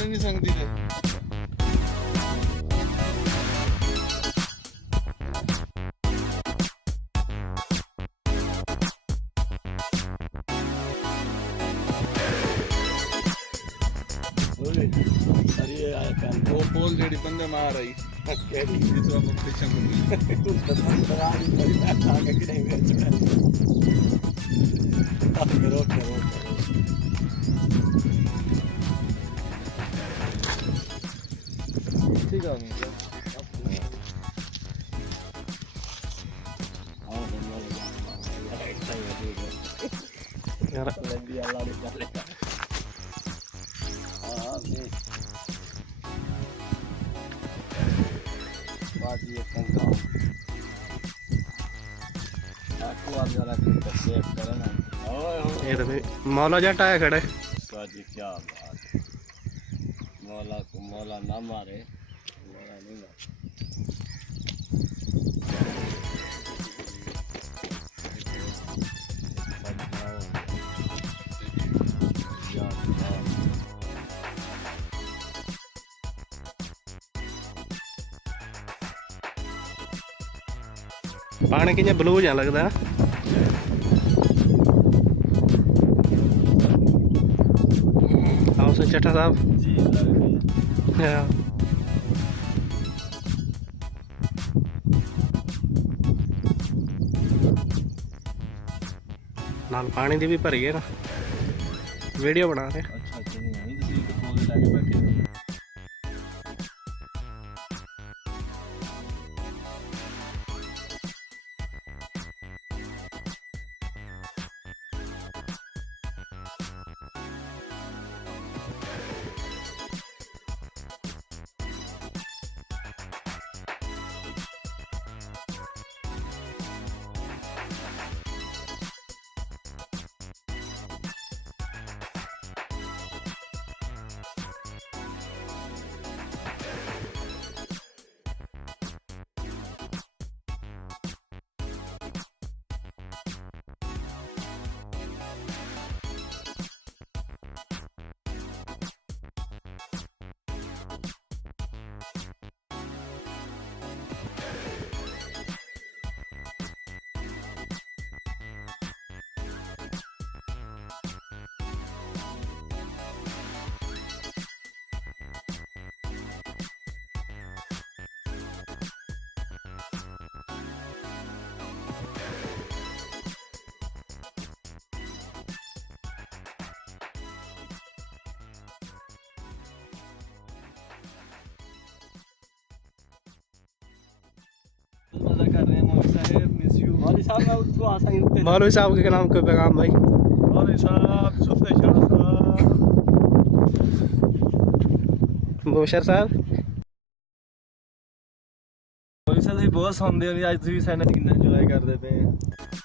ही नहीं सकती थे। वो पोल जेडी बंदे मार रही ठीक है ये तो भाई मौला जट आया खड़ा है। क्या बात, मौला को मौला ना मारे, मौला नहीं मारे। पानी कि'यां ब्लू जा लगदा। आओ चट्टा साहब जी नाल पानी दी भी भरी है ना, वीडियो बना रहे। अच्छा अच्छा, नहीं तुसीं एक कोल लाके बैठे हो। मजा कर रहे हैं मौलवी साहब, मिस यू मौलवी साहब। मैं उसको आसानी से मौलवी साहब के नाम का पैगाम भाई। मौलवी साहब सुफे शाह साहब, बोशर साहब, मौलवी साहब बहुत सौंदे हो, अज तुसीं साडे नाल किन्ना इंजॉय करदे पे।